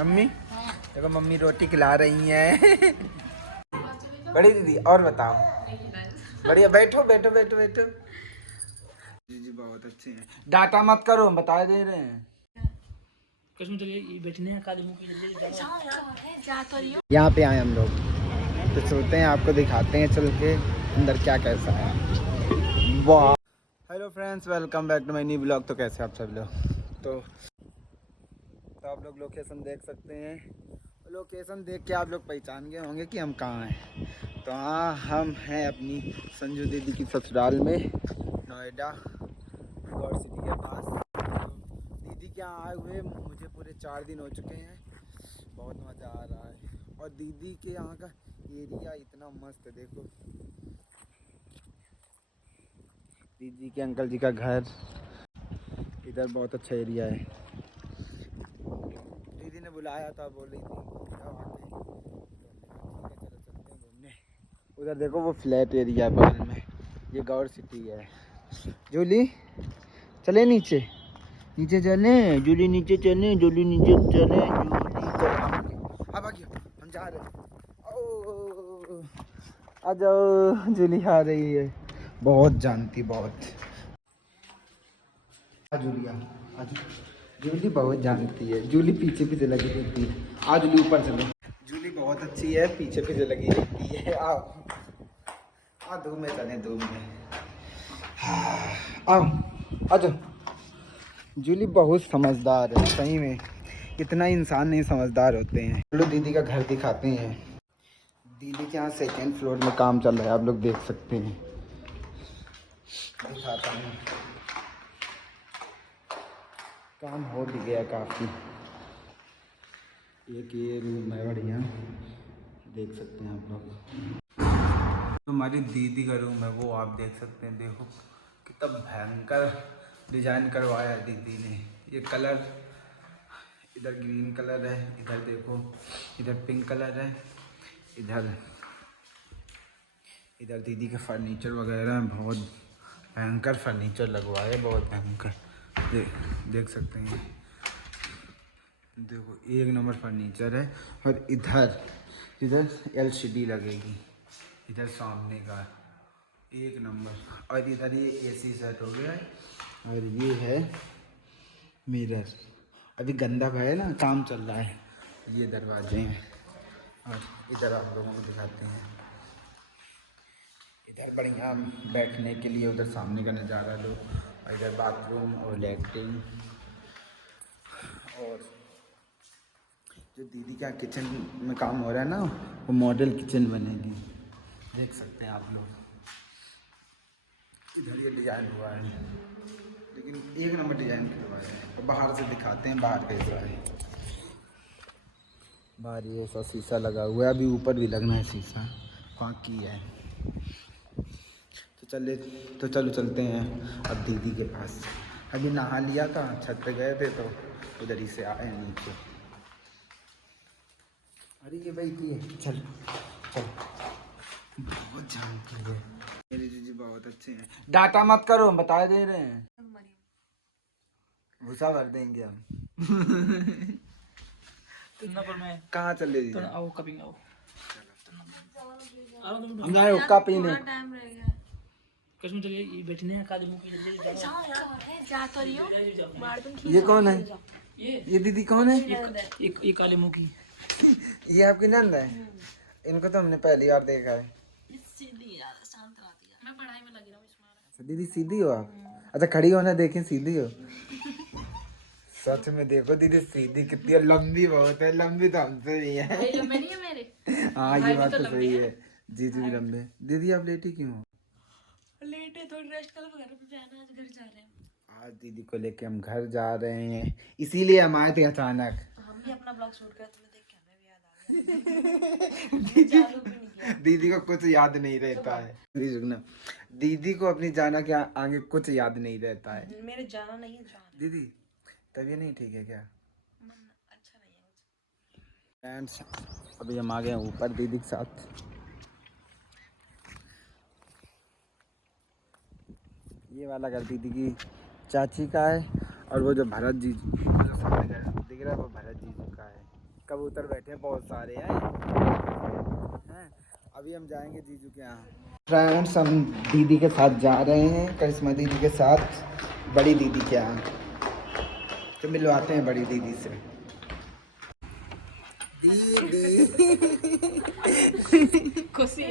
Mummy देखो, mummy रोटी खिला रही हैं। बड़ी दीदी और बताओ। बढ़िया, बैठो बैठो बैठो बैठो। जी जी बहुत अच्छे हैं। डाटा मत करो, हम बता दे रहे हैं। यहाँ पे आए हम लोग तो सोते हैं आपको दिखाते हैं चल के अंदर क्या कैसा है। वाह। Hello friends, welcome back to my new blog. तो कैसे आप सब लोग। तो आप लोग लोकेशन देख सकते हैं। लोकेशन देख के आप लोग पहचान गए होंगे कि हम कहाँ हैं। तो हाँ, हम हैं अपनी संजू दीदी की ससुराल में, नोएडा गौर सिटी के पास। तो दीदी के यहाँ आए हुए मुझे पूरे 4 दिन हो चुके हैं। बहुत मज़ा आ रहा है। और दीदी के यहाँ का एरिया इतना मस्त है, देखो दीदी के अंकल जी का घर इधर, बहुत अच्छा एरिया है। दीदी ने बुलाया था, बोल रही थी चलो चलते हैं घूमने। उधर देखो वो फ्लैट एरिया है बगल में, ये गौर सिटी है। जूली चले नीचे, नीचे चले जूली, नीचे चले जूली, नीचे चले जूली, चलो अब आगे हम जा रहे हैं। ओ आ जाओ, जूली आ रही है, बहुत जानती बहुत। जूलिया आज जूली बहुत जानती है। जूली पीछे पीछे लगी रहती है। आज जूली ऊपर चलो। जूली बहुत अच्छी है, पीछे पीछे लगी रहती है। आओ आओ, धूप में चले, धूप में। आओ आ जाओ। जूली बहुत समझदार है सही में, इतना इंसान नहीं समझदार होते हैं। चलो दीदी का घर दिखाते हैं। दीदी के यहाँ 2nd फ्लोर में काम चल रहा है, आप लोग देख सकते हैं। दिखाता हूँ, काम हो भी गया काफ़ी। एक ये रूम है बढ़िया, देख सकते हैं आप लोग। तो हमारी दीदी का रूम है वो, आप देख सकते हैं। देखो कितना भयंकर डिजाइन करवाया है दीदी ने। ये कलर इधर ग्रीन कलर है, इधर देखो इधर पिंक कलर है, इधर इधर दीदी के फर्नीचर वगैरह हैं। बहुत भयंकर फर्नीचर लगवाए, बहुत भयंकर। देख सकते हैं, देखो 1 नंबर फर्नीचर है। और इधर LCD लगेगी, इधर सामने का 1 नंबर। और इधर ये AC सेट हो गया है। और ये है मिरर, अभी गंदा है ना, काम चल रहा है। ये दरवाजे हैं। और इधर आप लोगों को दिखाते हैं, इधर बढ़िया बैठने के लिए, उधर सामने का नज़ारा लो। और इधर बाथरूम और लैट्रिन। और जो दीदी का किचन में काम हो रहा है ना, वो मॉडल किचन बनेगी, देख सकते हैं आप लोग। इधर ये डिज़ाइन हुआ है, लेकिन 1 नंबर डिज़ाइन करवाया है। तो बाहर से दिखाते हैं बाहर कैसा है। बाहर ये सा शीशा लगा हुआ है, अभी ऊपर भी लगना है शीशा, बाकी है। तो चलो चलते हैं अब दीदी के पास। अभी नहा लिया था, छत पे गए थे तो उधर ही से आए नीचे। अरे ये भाई है, चल चल, बहुत जानती है मेरी दीदी, बहुत अच्छे हैं। डाटा मत करो, हम बता दे रहे हैं। भूसा भर देंगे हम। कहाँ चल रही है? आओ कभी आओ, हम आए हुक्का पीने। कसम चलिए, ये बैठने हैं काली मुंह की। जा तो रही हूं। ये कौन है? ये दीदी कौन है? ये काले मुंह की। ये आपकी नंद है? इनको तो हमने पहली बार देखा है। सीधी यार, शांत रहती है। मैं पढ़ाई में लगी रहूं। दीदी सीधी हो आप? अच्छा खड़ी होना, देखें सीधी हो। सच में देखो दीदी सीधी कितनी है, लंबी बहुत है। लंबी तो हमसे भी है। लंबे नहीं है मेरे। हाँ ये बात तो सही है। जीजू भी लंबे। दीदी आप लेटी क्यों हो? लेटे थोड़ी रेस्ट कर, घर पे जाना, आज घर जा रहे हैं। आज दीदी को लेके हम घर जा रहे हैं, इसीलिए हम आए थे अचानक। हम भी अपना ब्लॉग शूट करते देख के हमें भी याद आ गया। दीदी को कुछ याद नहीं रहता है। दीदी को अपनी जाना के आगे कुछ याद नहीं रहता है। मेरे जाना नहीं है, जाना दीदी तबीयत नहीं ठीक है क्या? मन अच्छा नहीं है। फ्रेंड्स अभी हम आ गए हैं ऊपर दीदी के साथ। ये वाला घर दीदी की चाची का है। और वो जो भरत जी जो सामने घर दिख रहा है, वो भरत जी का है। कबूतर बैठे हैं, बहुत सारे हैं। अभी हम जाएंगे जीजू के यहाँ। फ्रेंड्स, हम दीदी के साथ जा रहे हैं, करिश्मा दीदी के साथ बड़ी दीदी के यहाँ। तो मिलवाते हैं बड़ी दीदी से। दीदी खुशी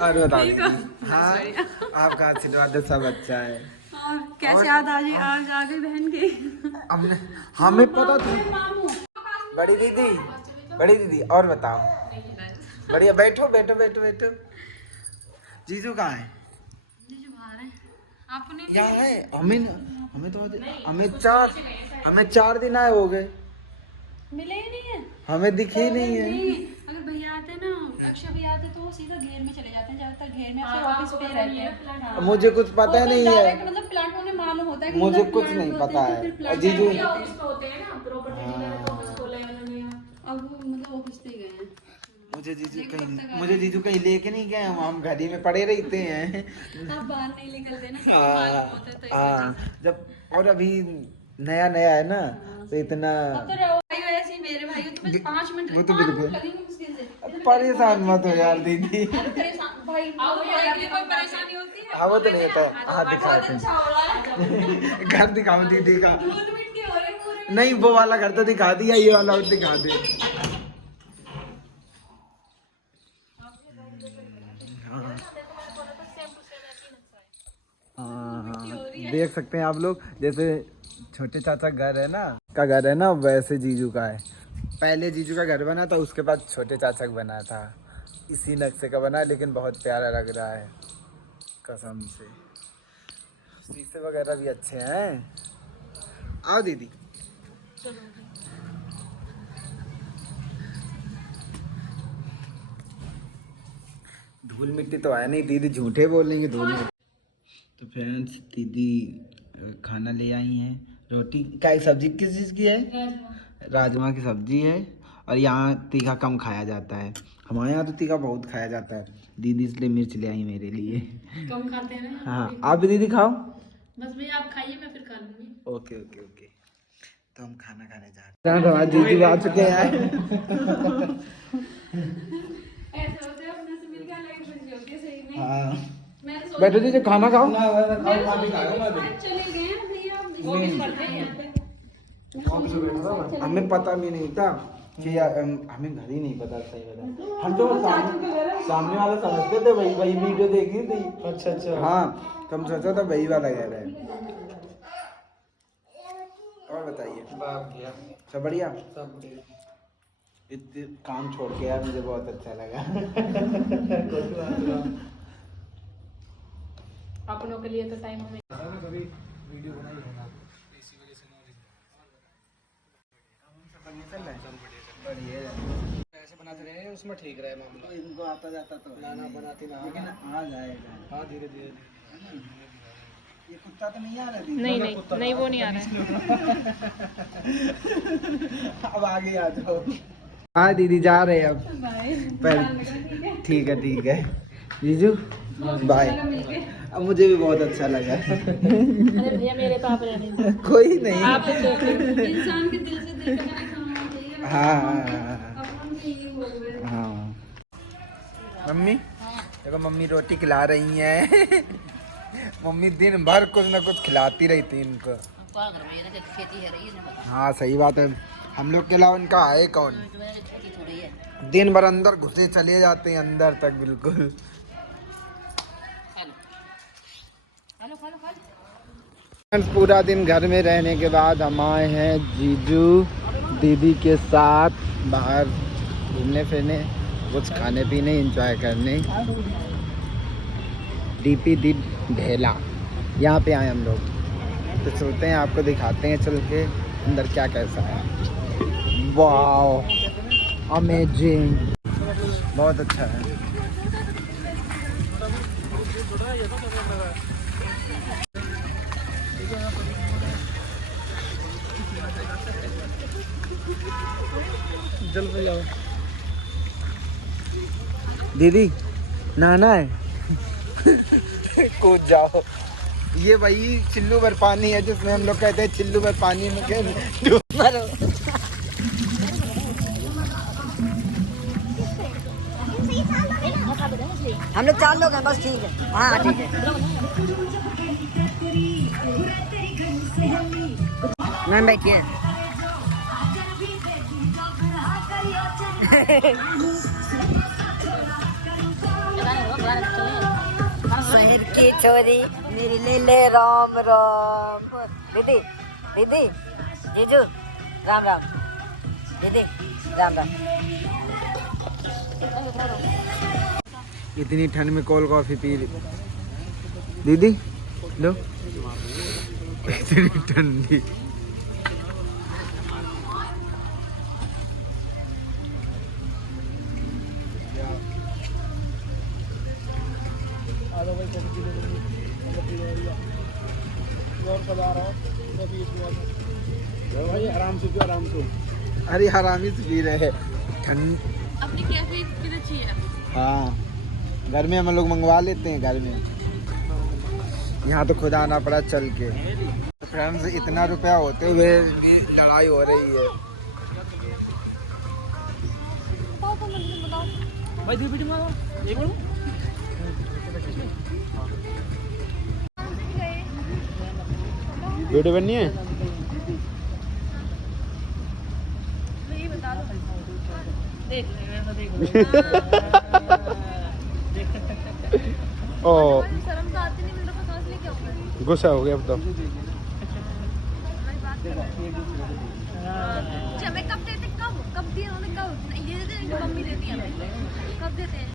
और बताओ। हाँ, आप कहाँ से? सब अच्छा है। कैसे याद आ गई बहन के? हमें पता था। बड़ी दीदी और बताओ। बढ़िया, बैठो। जीजू कहाँ है? यहाँ है। हमें 4 दिन आए हो गए, मिले ही नहीं है, हमें दिखे ही नहीं है। अगर भैया आते ना, अक्षय भैया आते तो वो सीधा घेर में चले जाते हैं, ज्यादातर घेर में फिर ऑफिस पे रहते हैं। मुझे कुछ पता नहीं है, मतलब प्लांट उन्हें मालूम होता है कि मुझे कुछ नहीं पता है। और जीजू अब मतलब ऑफिस पे गए हैं। मुझे जीजू कहीं लेके नहीं गए, हम घर ही में पड़े रहते हैं। आप बाहर नहीं निकलते ना, जब और अभी नया है ना, तो इतना अब तो रहो भाई, वैसे ही मेरे भाई तो बस 5 मिनट वो तो बिल्कुल लगेंगे मुश्किल से। परेशान मत हो यार दीदी। परेशान भाई, कोई परेशानी होती है? हाँ, वो तो नहीं होता है। हाँ, दिखाते हैं। घर दिखाओ दीदी का। नहीं, वो वाला घर तो दिखा दिया, ये वाला और दिखा दे। देख सकते हैं आप लोग, जैसे छोटे चाचा घर है ना, वैसे जीजू का है। पहले जीजू का घर बना था, उसके बाद छोटे चाचा का बना था। इसी नक्शे का बना है, लेकिन बहुत प्यारा लग रहा है कसम से। शीशे वगैरह भी अच्छे हैं। आओ दीदी। धूल मिट्टी तो आया नहीं, दीदी झूठे बोलेंगे धूल मिट्टी। तो फ्रेंड्स, दीदी खाना ले आई हैं। रोटी क्या सब्जी किस चीज़ की है? राजमा की सब्जी है। और यहाँ तीखा कम खाया जाता है, हमारे यहाँ तो तीखा बहुत खाया जाता है। दीदी इसलिए मिर्च ले आई मेरे लिए। कम खाते हैं ना? हाँ, आप भी दीदी खाओ। बस भैया आप खाइए, मैं फिर खा लूंगी। ओके। तो हम खाना खाने जा रहे हैं। हमारे जीजू आ चुके हैं। ऐसे होते हैं, अपने से मिलकर अलग खुशी होती है, सही में। हाँ, मैंने बैठो दीदी, खाना खाओ। चले गए हैं भैया, ऑफिस पढ़ते हैं यहाँ पे। हमें पता भी नहीं था कि हमें घर ही नहीं पता, सही बता। हम तो सामने वाला समझते थे, वही वीडियो देखी थी। अच्छा। हाँ, हम सोचा था वही वाला घर है। और बताइए, सब बढ़िया। इतने काम छोड़ के यार, मुझे बहुत अच्छा लगा। अपनों के लिए तो टाइम हमें वीडियो बनाई है ना, इसी वजह से बढ़िया ऐसे बनाते रहे, उसमें ठीक रहे मामला। इनको आता जाता तो ना बनाती ना, लेकिन आ जाएगा। हाँ, धीरे धीरे। ये कुत्ता तो नहीं आ रहा? नहीं वो नहीं आ रहा है। अब आगे आ जाओ। हाँ दीदी, जा रहे हैं अब। पहले ठीक है जीजू, बाय। अब मुझे भी बहुत अच्छा लगा। अरे भैया, मेरे पाप रहने कोई नहीं, आप इंसान के दिल से दिल का हाँ। मम्मी देखो, मम्मी रोटी खिला रही हैं। मम्मी दिन भर कुछ ना कुछ खिलाती रहती है इनको। हाँ, सही बात है। हम लोग के अलावा इनका है कौन? दिन भर अंदर घुसे चले जाते हैं, अंदर तक बिल्कुल। पूरा दिन घर में रहने के बाद हम आए हैं जीजू दीदी के साथ बाहर घूमने फिरने, कुछ खाने पीने एंजॉय करने। डीपी दी ढेला, यहाँ पे आए हम लोग। तो चलते हैं, आपको दिखाते हैं चल के अंदर क्या कैसा है। वाओ, अमेजिंग, बहुत अच्छा है। जल्दी जाओ दीदी, नहाना है। कूद जाओ। ये वही चिल्लू भर पानी है जिसमें हम लोग कहते हैं चिल्लू भर पानी में डूब मरो। हम लोग 4 लोग हैं बस, ठीक है। हाँ ठीक है। मैम बैठिए। शहर की छोरी मेरी ले ले राम राम। दीदी दीदी जीजू राम राम। दीदी राम राम। इतनी ठंड में कोल्ड कॉफी पी रही दीदी लो। इतनी ठंडी। भाई आराम से पियो, आराम से। अरे हरामी से पी रहे हैं ठंड। अपनी कैफे किधर चाहिए? हाँ घर में हम लोग मंगवा लेते हैं घर में। यहाँ तो खुद आना पड़ा चल के। फ्रेंड्स इतना रुपया होते हुए भी लड़ाई हो रही है। भाई दो वीडियो मारो, एक बोलो। वीडियो बननी है। देख ओ शर्म तो आती नहीं, मेरे को सांस लेके आऊंगा। गुस्सा हो गया अब तो। मैं कब देते, कब दिए उन्होंने, कब ये देते हैं, मम्मी देती है, कब देते हैं।